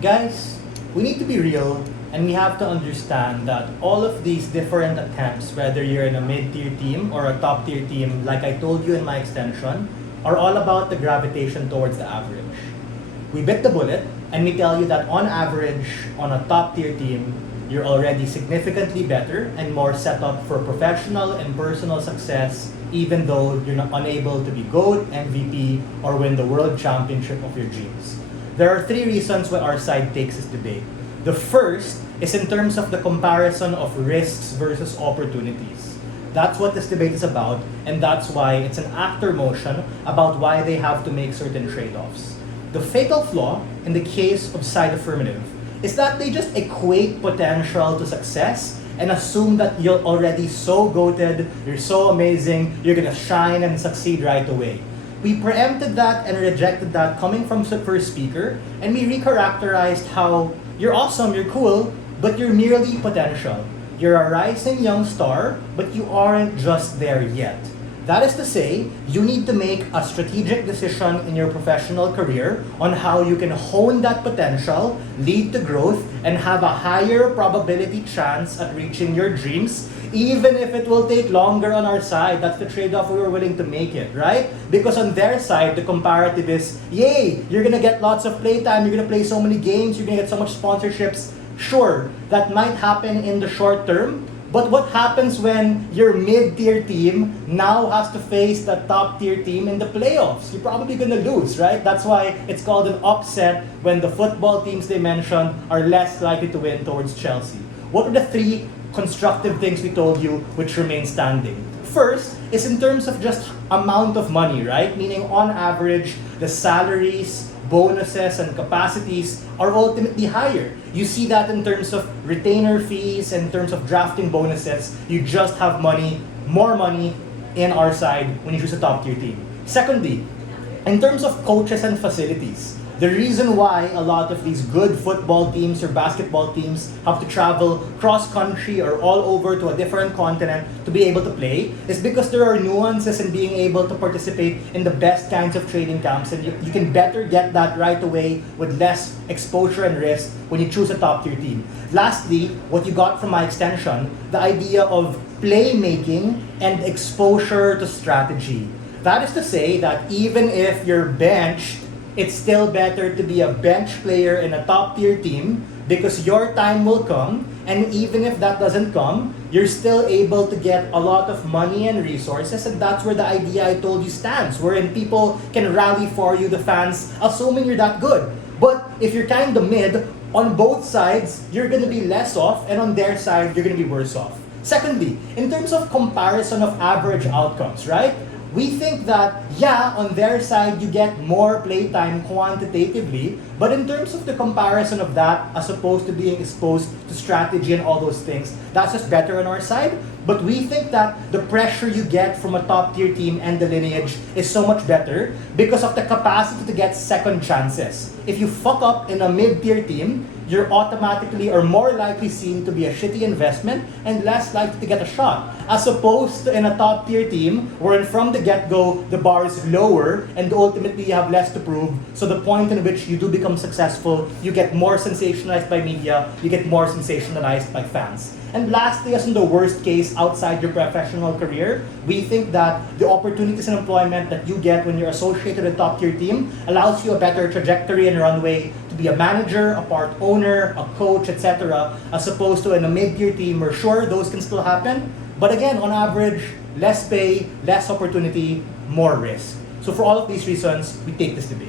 Guys, we need to be real and we have to understand that all of these different attempts, whether you're in a mid-tier team or a top-tier team, like I told you in my extension, are all about the gravitation towards the average. We bit the bullet and we tell you that on average, on a top-tier team, you're already significantly better and more set up for professional and personal success, even though you're not unable to be GOAT, MVP, or win the world championship of your dreams. There are three reasons why our side takes this debate. The first is in terms of the comparison of risks versus opportunities. That's what this debate is about, and that's why it's an actor motion about why they have to make certain trade-offs. The fatal flaw in the case of side affirmative is that they just equate potential to success and assume that you're already so goated, you're so amazing, you're gonna shine and succeed right away. We preempted that and rejected that coming from the first speaker, and we recharacterized how you're awesome, you're cool, but you're merely potential. You're a rising young star, but you aren't just there yet. That is to say, you need to make a strategic decision in your professional career on how you can hone that potential, lead to growth, and have a higher probability chance at reaching your dreams, even if it will take longer on our side. That's the trade-off we were willing to make it, right? Because on their side, the comparative is, yay, you're gonna get lots of playtime, you're gonna play so many games, you're gonna get so much sponsorships. Sure, that might happen in the short term, but what happens when your mid-tier team now has to face the top-tier team in the playoffs? You're probably gonna lose, right? That's why it's called an upset when the football teams they mentioned are less likely to win towards Chelsea. What are the three constructive things we told you which remain standing? First is in terms of just amount of money, right? Meaning on average, the salaries, bonuses, and capacities are ultimately higher. You see that in terms of retainer fees, in terms of drafting bonuses. You just have money, more money in our side when you choose a top tier team. Secondly, in terms of coaches and facilities, the reason why a lot of these good football teams or basketball teams have to travel cross-country or all over to a different continent to be able to play is because there are nuances in being able to participate in the best kinds of training camps, and you can better get that right away with less exposure and risk when you choose a top-tier team. Lastly, what you got from my extension, the idea of playmaking and exposure to strategy. That is to say that even if you're benched, it's still better to be a bench player in a top-tier team because your time will come, and even if that doesn't come, you're still able to get a lot of money and resources, and that's where the idea I told you stands, wherein people can rally for you, the fans, assuming you're that good. But if you're kind of mid, on both sides, you're gonna be less off, and on their side, you're gonna be worse off. Secondly, in terms of comparison of average outcomes, right? We think that, yeah, on their side, you get more playtime quantitatively, but in terms of the comparison of that, as opposed to being exposed to strategy and all those things, that's just better on our side. But we think that the pressure you get from a top-tier team and the lineage is so much better because of the capacity to get second chances. If you fuck up in a mid-tier team, you're automatically or more likely seen to be a shitty investment and less likely to get a shot. As opposed to in a top-tier team, wherein from the get-go, the bar is lower and ultimately you have less to prove. So the point in which you do become successful, you get more sensationalized by media, you get more sensationalized by fans. And lastly, as in the worst case outside your professional career, we think that the opportunities in employment that you get when you're associated with a top-tier team allows you a better trajectory and runway to be a manager, a part owner, a coach, etc., as opposed to in a mid-tier team where sure, those can still happen, but again, on average, less pay, less opportunity, more risk. So for all of these reasons, we take this debate.